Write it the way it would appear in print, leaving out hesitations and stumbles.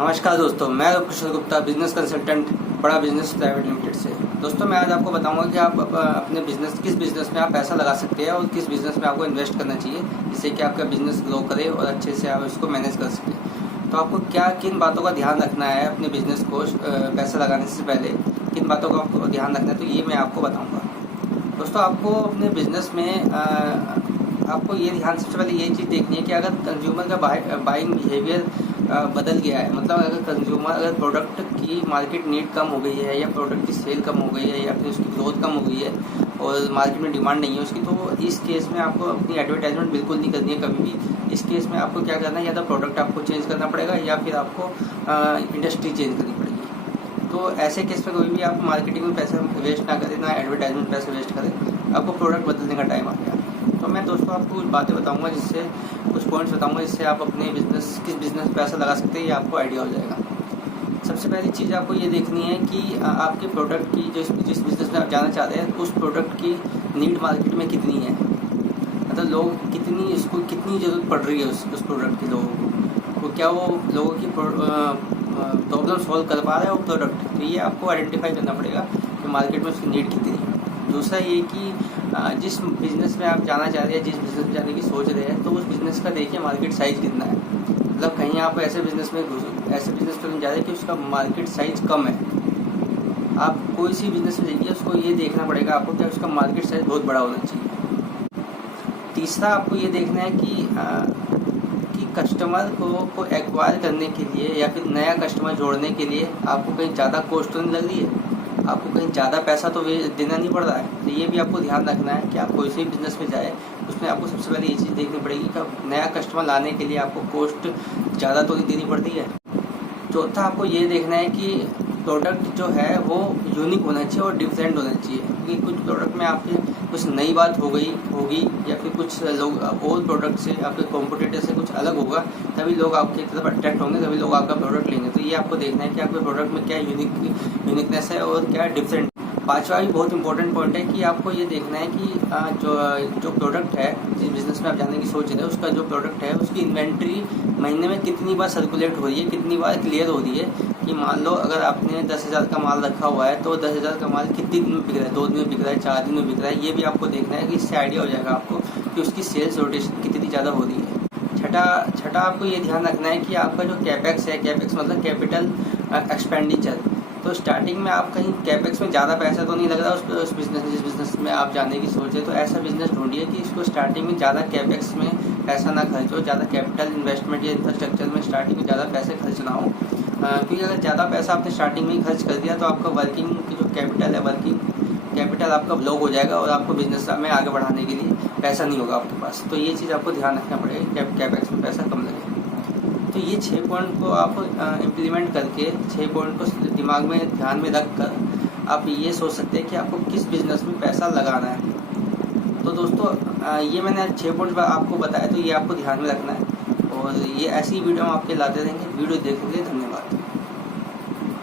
नमस्कार दोस्तों, मैं कुशल गुप्ता, बिजनेस कंसल्टेंट, बड़ा बिजनेस प्राइवेट लिमिटेड से। दोस्तों, मैं आज आपको बताऊंगा कि आप अपने किस बिज़नेस में आप पैसा लगा सकते हैं और किस बिज़नेस में आपको इन्वेस्ट करना चाहिए, जिससे कि आपका बिज़नेस ग्रो करे और अच्छे से आप इसको मैनेज कर सकें। तो आपको किन बातों का ध्यान रखना है अपने बिज़नेस को पैसा लगाने से पहले, किन बातों का आपको ध्यान रखना है, तो ये मैं आपको बताऊँगा। दोस्तों, आपको अपने बिज़नेस में आपको ये ध्यान सबसे पहले ये चीज़ देखनी है कि अगर कंज्यूमर का बाइंग बिहेवियर बदल गया है, मतलब अगर प्रोडक्ट की मार्केट नीड कम हो गई है या प्रोडक्ट की सेल कम हो गई है या फिर उसकी ग्रोथ कम हो गई है और मार्केट में डिमांड नहीं है उसकी, तो इस केस में आपको अपनी एडवर्टाइजमेंट बिल्कुल नहीं करनी है कभी भी। इस केस में आपको क्या करना है, या तो प्रोडक्ट आपको चेंज करना पड़ेगा या फिर आपको इंडस्ट्री चेंज करनी पड़ेगी। तो ऐसे केस में कभी भी आप मार्केटिंग में पैसा वेस्ट ना करें, ना एडवर्टाइजमेंट पैसे वेस्ट करें, आपको प्रोडक्ट बदलने का टाइम आ गया। तो मैं दोस्तों आपको कुछ बातें बताऊंगा, कुछ पॉइंट्स बताऊंगा जिससे आप अपने किस बिज़नेस में पैसा लगा सकते हैं, ये आपको आइडिया हो जाएगा। सबसे पहली चीज़ आपको ये देखनी है कि आपके प्रोडक्ट की जिस बिज़नेस में आप जाना चाहते हैं, उस प्रोडक्ट की नीड मार्केट में कितनी है, मतलब लोग कितनी ज़रूरत पड़ रही है उस प्रोडक्ट के लोगों को, क्या वो लोगों की प्रॉब्लम सॉल्व कर पा रहा है वो प्रोडक्ट। तो ये आपको आइडेंटिफाई करना पड़ेगा कि मार्केट में उसकी नीड कितनी है। दूसरा ये कि जिस बिज़नेस में आप जाना चाह रहे हैं, जिस बिज़नेस में जाने की सोच रहे हैं, तो उस बिज़नेस का देखिए मार्केट साइज़ कितना है। मतलब कहीं आप ऐसे बिज़नेस में जा रहे हैं कि उसका मार्केट साइज़ कम है। आप कोई सी बिज़नेस में जाइए, उसको ये देखना पड़ेगा आपको कि उसका मार्केट साइज़ बहुत बड़ा होना चाहिए। तीसरा आपको ये देखना है कि कस्टमर को एक्वायर करने के लिए या फिर नया कस्टमर जोड़ने के लिए आपको कहीं ज़्यादा कॉस्ट तो नहीं लग रही है, आपको कहीं ज़्यादा पैसा तो देना नहीं पड़ रहा है। तो ये भी आपको ध्यान रखना है कि आप कोई से बिज़नेस में जाए, उसमें आपको सबसे पहले ये चीज़ देखनी पड़ेगी कि नया कस्टमर लाने के लिए आपको कॉस्ट ज़्यादा तो नहीं देनी पड़ती है। चौथा आपको ये देखना है कि प्रोडक्ट जो है वो यूनिक होना चाहिए और डिफरेंट होना चाहिए, क्योंकि कुछ प्रोडक्ट में आपकी कुछ नई बात होगी या फिर कुछ लोग ओल्ड प्रोडक्ट से, आपके कॉम्पिटिटर से कुछ अलग होगा, तभी लोग आपकी तरफ अट्रैक्ट होंगे, तभी लोग आपका प्रोडक्ट लेंगे। तो ये आपको देखना है कि आपके प्रोडक्ट में क्या यूनिकनेस है और क्या डिफरेंट। पांचवा भी बहुत इंपॉर्टेंट पॉइंट है कि आपको ये देखना है कि जो प्रोडक्ट है, जिस बिज़नेस में आप जाने की सोच रहे हैं, उसका जो प्रोडक्ट है उसकी इन्वेंट्री महीने में कितनी बार सर्कुलेट हो रही है, कितनी बार क्लियर हो रही है। कि मान लो अगर आपने 10,000 का माल रखा हुआ है, तो 10,000 का माल कितने दिन में बिक रहा है, 2 दिन में बिक रहा है, 4 दिन में बिक रहा है, ये भी आपको देखना है कि इससे आइडिया हो जाएगा आपको कि उसकी सेल्स रोटेशन कितनी ज़्यादा हो रही है। छठा आपको ये ध्यान रखना है कि आपका जो कैपेक्स है, कैपेक्स मतलब कैपिटल एक्सपेंडिचर, तो स्टार्टिंग में आप कहीं कैपेक्स में ज़्यादा पैसा तो नहीं लग रहा उस जिस बिज़नेस में आप जाने की सोच है, तो ऐसा बिज़नेस ढूंढिए कि इसको स्टार्टिंग में ज़्यादा कैपेक्स में पैसा ना खर्च हो, ज़्यादा कैपिटल इन्वेस्टमेंट या इंफ्रास्ट्रक्चर में स्टार्टिंग में ज़्यादा पैसे खर्च ना हो। क्योंकि अगर ज़्यादा पैसा आपने स्टार्टिंग में ही खर्च कर दिया तो आपका वर्किंग की जो कैपिटल है, वर्किंग कैपिटल आपका ब्लॉक हो जाएगा और आपको बिजनेस में आगे बढ़ाने के लिए पैसा नहीं होगा आपके पास। तो ये चीज़ आपको ध्यान रखना पड़ेगा कि कैपेक्स में पैसा कम लगे। तो ये 6 पॉइंट को आप इम्प्लीमेंट करके, 6 पॉइंट को दिमाग में ध्यान में रख कर आप ये सोच सकते हैं कि आपको किस बिज़नेस में पैसा लगाना है। तो दोस्तों, ये मैंने 6 पॉइंट आपको बताया, तो ये आपको ध्यान में रखना है और ये ऐसी वीडियो हम आपके लाते रहेंगे। वीडियो देखने के लिए धन्यवाद।